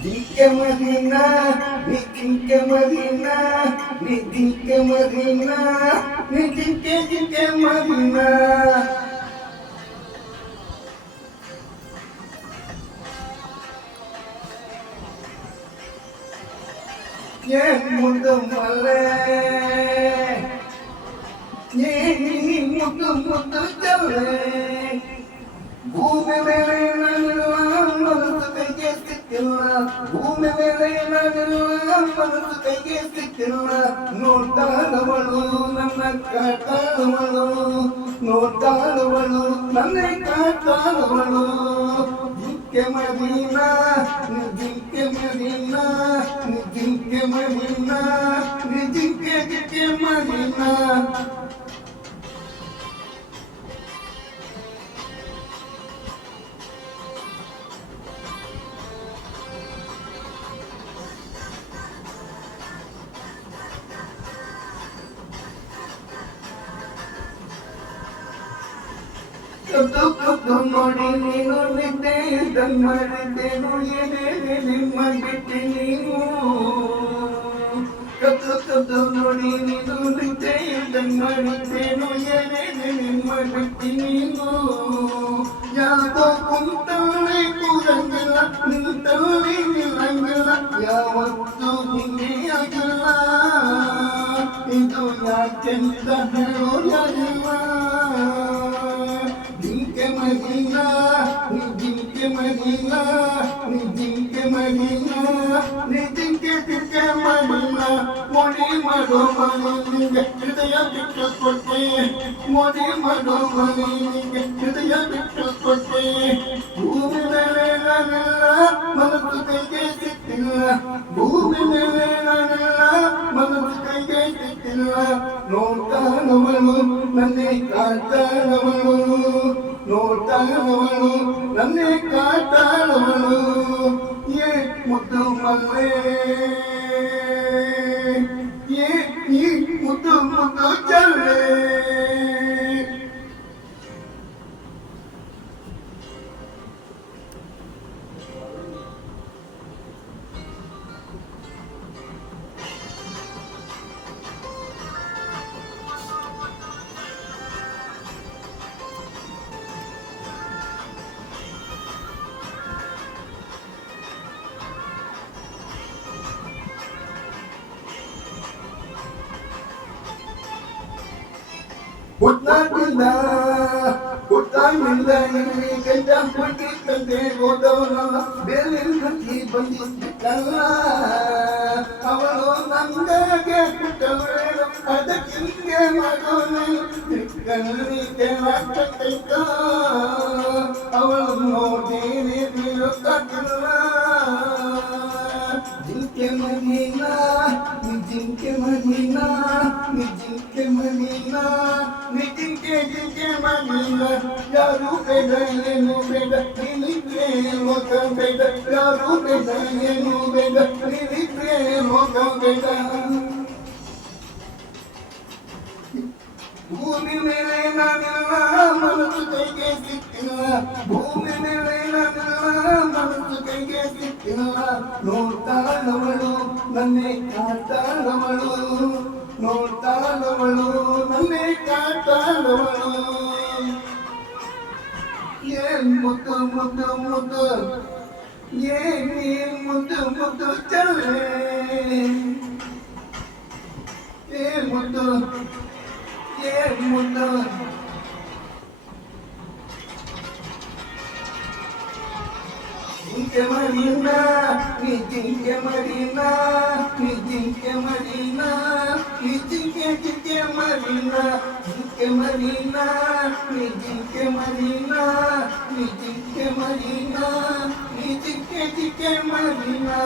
Dinka Madina, ni Dinka Madina, ni Dinka Madina, ni Dinka Madina. Yang muda-muda, yang muda-muda jalan. ಭೂಮಿ ಮೇಲೆ ನಾನಿಲ್ಲ ಮನಸ್ಸು ಕೈಗೆ ಸಿಕ್ಕಿಲ್ಲ ಭೂಮಿ ಮೇಲೆ ನಾನಿಲ್ಲ ಮನಸ್ಸು ಕೈಗೆ ಸಿಕ್ಕಿಲ್ಲ ನೋಡ್ತಾಳವಳು ನನ್ನ ಕಾಟಾಳವಳು ನೋಡ್ತಾಳವಳು ನನ್ನ ಕಾಟಾಳವಳು ಜಿಂಕೆ ಮದೀನಾ ಜಿಂಕೆ ಮದೀನಾ ಜಿಂಕೆ ಮದೀನಾ ಜಿಂಕೆ ಮದೀನಾ ಕದ್ದು ನೋಡಿ ನೀನು ನಿದ್ದೆ ಮಾಡಿದ್ದೇನು ಏನೇನೆ ನಿಮ್ಮ ಬಿಟ್ಟು ನೀನು ಕದ್ದು ನೋಡಿ ನೀನು ನಿದ್ದೆ ಮಾಡಿದ್ದೇನು ಏನೇನೆ ನಿಮ್ಮ ಬಿಟ್ಟು ನೀನು ಯಾಕೋ ಕುಂತಲ್ಲಿ ಕೂರಂಗಿಲ್ಲ ನಿಂತಲ್ಲಿ ನಿಲ್ಲಂಗಿಲ್ಲ ಯಾವತ್ತೂ ಹಿಂಗೆ ಆಗಿಲ್ಲ ಇದು ಯಾಕೆಂತ ಹೇಳೋದಿಲ್ಲ Madina, ni jinke Madina, ni jinke Madina, ni jinke Madina. Modi mado malinge, hidaya bittu kotte. Modi mado malinge, hidaya bittu kotte. Bhoomi mele nanilla, manasu kaige sittilla. Bhoomi mele nanilla, manasu kaige sittilla. ನೋಡ್ತಾನವಳು ನನ್ನೇ ಕಾಡ್ತಾನವಳು ನೋಡ್ತಾನವಳು ನನ್ನೇ ಕಾಡ್ತಾನವಳು ಏ ಮುದ್ದು ಮಲ್ಲೆ ಏ ಮುದ್ದು ಮುದ್ದು ಚಲ್ಲೆ ಹುಟ್ಟಾಗಿಲ್ಲ ಇಲ್ಲಿ ಗಂಡ ಹುಟ್ಟಿ ತಂದೆ ಹೋದವನಲ್ಲ ಬೇಲಿಂದ ಬಂದಿದ್ದಲ್ಲ ಅವಳು ನಂಗೆ ಹುಟ್ಟವಳು ಅದಕ್ಕಿಂಗೆ ಮಗನು ಕಣ್ಣಿ ಕೇಳಾಕೈತ ಅವಳು ನೋಡಿ ಬೀಳುತ್ತಾಗಿಲ್ಲ ಜಿಂಕೆ ಮದೀನಾ ಜಿಂಕೆ ಮದೀನಾ ಜಿಂಕೆ ಮದೀನಾ ಜಿಂಕೆ ಮದೀನಾ ಯಾರು ಬೇಡ ಏನು ಬೇಡ ನಿಲ್ಲಿದ್ರೆ ಹೋಗ ಬೇಡ ಯಾರು ಬೇಡ ಏನು ಬೇಡ ನಿಲ್ಲಿದ್ರೆ ಹೋಗ ಬೇಡ ಭೂಮಿ ಮೇಲೆ ನಾನಿಲ್ಲ ಮನಸ್ಸು ಕೈಗೆ ಸಿಕ್ಕಿಲ್ಲ ಭೂಮಿ ಮೇಲೆ ನಾನಿಲ್ಲ ಮನಸ್ಸು ಕೈಗೆ ಸಿಕ್ಕಿಲ್ಲ ನೋಡ್ತಾಳವಳು ನನ್ನೇ ಕಾಡ್ತಾಳವಳು ನೋಡ್ತಾಳವಳು ನನ್ನೇ ಕಾಡ್ತಾಳವಳು ಏನ್ ಮುದ್ದು ಮುದ್ದು ಮುದ್ದು ಏನ್ ಮುದ್ದು ಮುದ್ದು ಚಲ್ಲೆ ಏನ್ ಮುದ್ದು ಮುದ್ದು ಜಿಂಕೆ ಮದೀನಾ ನೀ ಜಿಂಕೆ ಮದೀನಾ ನೀ ಜಿಂಕೆ ಮದೀನಾ ನೀ ಜಿಂಕೆ ಮದೀನಾ ಜಿಂಕೆ ಮದೀನಾ ನೀ ಜಿಂಕೆ ಮದೀನಾ ನೀ ಜಿಂಕೆ ಮದೀನಾ ನೀ ಜಿಂಕೆ ಮದೀನಾ